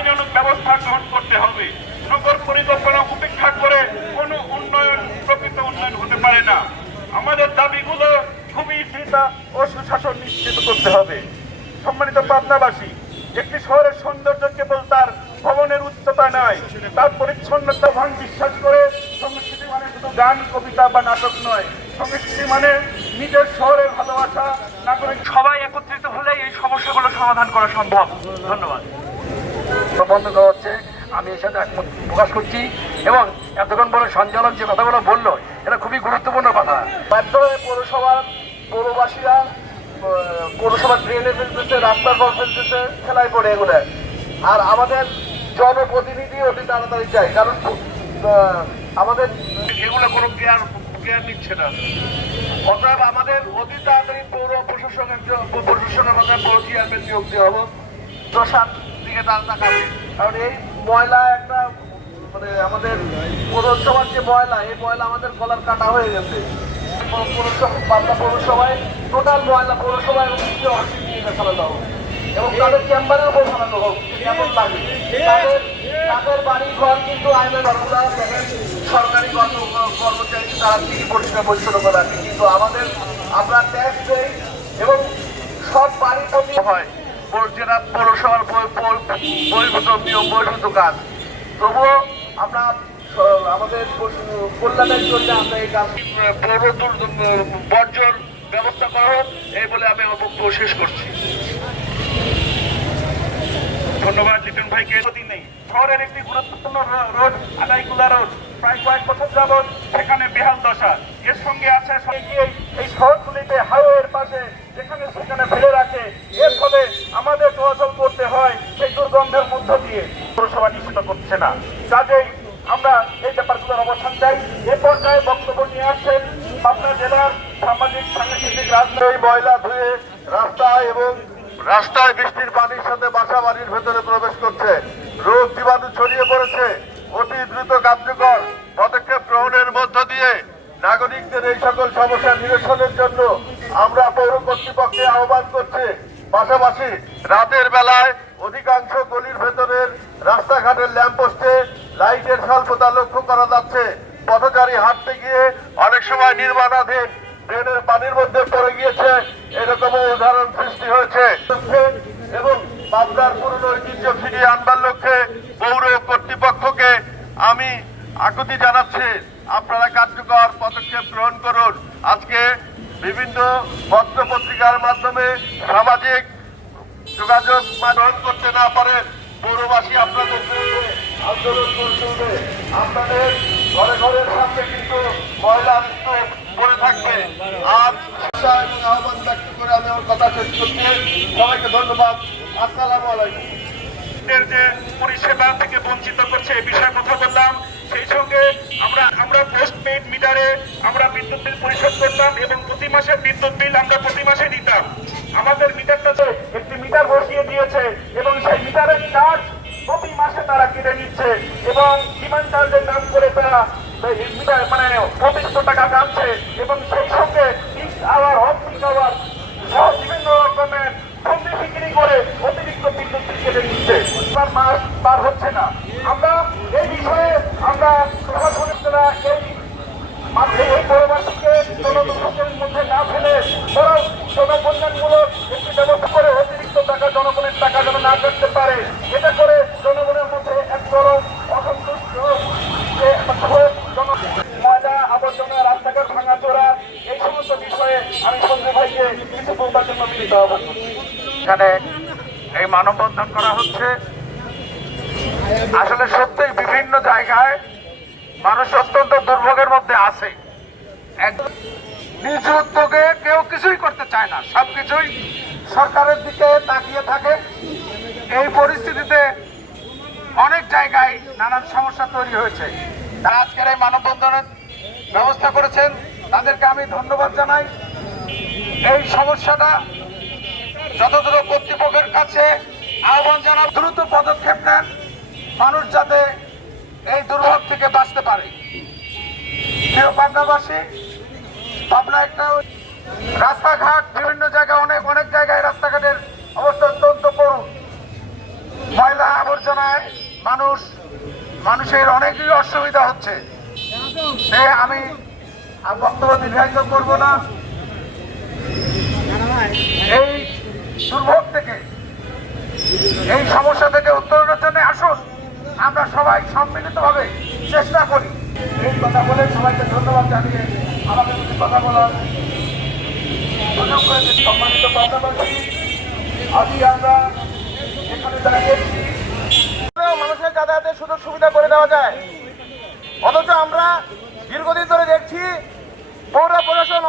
আইনানুগ ব্যবস্থা গ্রহণ করতে হবে। নগর পরিকল্পনা উপেক্ষা করে কোনো উন্নয়ন প্রকৃত উন্নয়ন হতে পারে না। আমাদের দাবিগুলো খুবই স্থিরতা ও সুশাসন নিশ্চিত করতে হবে। সম্মানিত পাবনাবাসী, একটি শহরের সৌন্দর্য কেবল তার ভবনের উচ্চতা নয়, তার পরিচ্ছন্নতা ভান বিশ্বাস করে সংস্কৃতি মানে শুধু গান, কবিতা বা নাটক নয়। সংস্কৃতি মানে নিজের শহরের ভালোবাসা। নাগরিক সবাই একত্রিত হলে এই সমস্যাগুলো সমাধান করা সম্ভব। ধন্যবাদ। বন্ধ করা হচ্ছে, আমি এর সাথে একমত প্রকাশ করছি। এবং এতক্ষণ বলে সঞ্চালক যে কথাগুলো বললো, এটা খুবই গুরুত্বপূর্ণ কথা। মাধ্যমে পৌরবাসীরা পৌরসভা ড্রেনে ফেলতেছে, রাস্তার পর ফেলতেছে, খেলায় পড়ে এগুলো। আর আমাদের জনপ্রতিনিধি অতি তাড়াতাড়ি চাই, কারণ আমাদের এগুলো কোনো কেয়ার নিচ্ছে না। অতএব আমাদের অতি তাড়াতাড়ি প্রশাসনের মাধ্যমে পৌর চেয়ারম্যান নিয়োগ দেওয়া হবো। প্রশাসন দিকে তার তাকাবে, কারণ এই ময়লা একটা মানে আমাদের পৌরসভার যে ময়লা, এই ময়লা আমাদের গলার কাটা হয়ে গেছে। পাবনা পৌরসভায় টোটাল ময়লা পৌরসভায় নিয়ে ফেলানো হোক এবং তাদের চেম্বারের উপর ফেলানো হোক। কেমন লাগে তাদের বাড়ি ঘর কিন্তু আইনের ঘরগুলা দেখেন সরকারি কর্মচারী, তারা কি পরিষ্কার পরিচ্ছন্ন করে রাখে, কিন্তু আমরা ট্যাক্স দেই এবং সব বাড়ি প্রতি হয় যেটা পৌরসভার বহির্ভূত নিয়ম, বহির্ভূত কাজ। তবুও আমরা আমাদের কল্যাণের জন্য আমরা এই কাজ বর্জ্যর ব্যবস্থা করা হোক, এই বলে আমি বক্তব্য শেষ করছি। ধন্যবাদ লিটন ভাইকে। নেই শহরের একটি গুরুত্বপূর্ণ রোড আলাইকুলা রোড, প্রায় কয়েক বছর যাবৎ সেখানে বেহাল দশা। এর সঙ্গে আছে এই শহরগুলিতে হাইওয়ের পাশে যেখানে সেখানে ফেলে রাখে, এর ফলে আমাদের চলাচল করতে হয় সেই দুর্গন্ধের মধ্য দিয়ে। পৌরসভা নিশ্চিত করছে না, কাজেই আমরা এই ব্যাপারগুলোর অবস্থান চাই। এ পর্যায়ে বক্তব্য নিয়ে আসছেন পাবনা জেলার সামাজিক সাংস্কৃতিক রাজনৈতিক ময়লা ধুয়ে রাস্তায় বৃষ্টির পানির সাথে বাসা বাড়ির ভেতরে প্রবেশ করছে, রোগ জীবাণু ছড়িয়ে পড়েছে। অতি দ্রুত কার্যকর পদক্ষেপ গ্রহণের মধ্য দিয়ে নাগরিকদের এই সকল সমস্যা নিরসনের জন্য আমরা পৌর কর্তৃপক্ষকে আহ্বান করছি। পাশাপাশি রাতের বেলায় অধিকাংশ গলির ভেতরের রাস্তাঘাটের ল্যাম্পপোস্টে লাইটের স্বল্পতা লক্ষ্য করা যাচ্ছে। পথচারী হাঁটতে গিয়ে অনেক সময় নির্মাণাধীন ড্রেনের পানির মধ্যে পড়ে গিয়েছে, এরকম উদাহরণ সৃষ্টি হয়েছে। এবং পাবনার পুরনো ঐতিহ্য ফিরিয়ে আনবার লক্ষ্যে পৌর কর্তৃপক্ষকে আমি আকুতি জানাচ্ছি, আপনারা কার্যকর পদক্ষেপ গ্রহণ করুন। আজকে বিভিন্ন পত্র পত্রিকার মাধ্যমে সামাজিক যোগাযোগ গ্রহণ করতে না পারে পৌরবাসী আপনাদের বিরুদ্ধে আন্দোলন করতে, আপনাদের ঘরে ঘরের সামনে কিন্তু ময়লার স্তূপ পড়ে থাকবে। আর আহ্বান ব্যক্ত করে আমি আমার কথা শেষ করছি। সবাইকে ধন্যবাদ। আসসালামু আলাইকুম। যে পরিষেবা থেকে বঞ্চিত করছে এই বিষয়ে কথা বললাম। সেই সঙ্গে আমরা পোস্টপেড মিটারে আমরা বিদ্যুৎ বিল পরিশোধ করতাম এবং প্রতি মাসের বিদ্যুৎ বিল আমরা প্রতি মাসে দিতাম। আমাদের মিটারটাতে একটি মিটার বসিয়ে দিয়েছে এবং সেই মিটারের চার্জ প্রতি মাসে তারা কেটে নিচ্ছে এবং ডিমান্ড চার্জের নাম করে তারা মিটার মানে 2500 টাকা কাটছে এবং সেই সঙ্গে peak hour, off peak hour সহ বিভিন্ন রকমের সন্ধি বিক্রি করে অতিরিক্ত বিদ্যুৎ কেটে নিচ্ছে। মাস পার হচ্ছে না। আমরা এই বিষয়ে আমরা প্রশাসনিকরা এই পৌরবাসীকে জনদুর্ভোগের মধ্যে না ফেলে বরং জনকল্যাণমূলক একটি ব্যবস্থা করে অতিরিক্ত টাকা জনগণের টাকা যেন না করতে পারে। এটা করে জনগণের মধ্যে এক চরম অসন্তুষ্ট ময়লা আবর্জনা, রাস্তাঘাট ভাঙাচোরা, এই সমস্ত বিষয়ে আমি সঞ্জয় ভাইকে কিছু বলবার জন্য মিলিত আহ্বান করছি। এখানে এই মানববন্ধন করা হচ্ছে। আসলে সত্যিই বিভিন্ন জায়গায় মানুষ অত্যন্ত দুর্ভোগের মধ্যে আছে। নিজ উদ্যোগে কেউ কিছুই করতে চায় না, সবকিছুই সরকারের দিকে তাকিয়ে থাকে। এই পরিস্থিতিতে অনেক জায়গায় নানান সমস্যা তৈরি হয়েছে। তারা আজকের এই মানববন্ধনের ব্যবস্থা করেছেন, তাদেরকে আমি ধন্যবাদ জানাই। এই সমস্যাটা যতদূর কর্তৃপক্ষের কাছে আহ্বান জানাব, দ্রুত পদক্ষেপ নেন, মানুষ যাতে এই দুর্ভোগ থেকে বাঁচতে পারে। প্রিয় পাবনাবাসী, পাবনা একটা রাস্তাঘাট বিভিন্ন জায়গায় অনেক জায়গায় রাস্তাঘাটের অবস্থা অত্যন্ত করুণ। ময়লা আবর্জনা সময় মানুষের অনেকই অসুবিধা হচ্ছে। আমি বক্তব্য দীর্ঘায়িত করব না। এই দুর্ভোগ থেকে, এই সমস্যা থেকে উত্তরণের জন্য আসুন আমরা সবাই সম্মিলিতভাবে চেষ্টা করি। এই কথা বলে সবাইকে ধন্যবাদ জানিয়ে আমাকে কিছু কথা বলার সুযোগ করেছে। সম্মানিত পাশাপাশি আজকে আমরা এখানে দাঁড়িয়েছি, মানুষের যাতায়াতের সুযোগ সুবিধা করে দেওয়া যায়, অথচ আমরা দীর্ঘদিন ধরে দেখছি পৌর প্রশাসন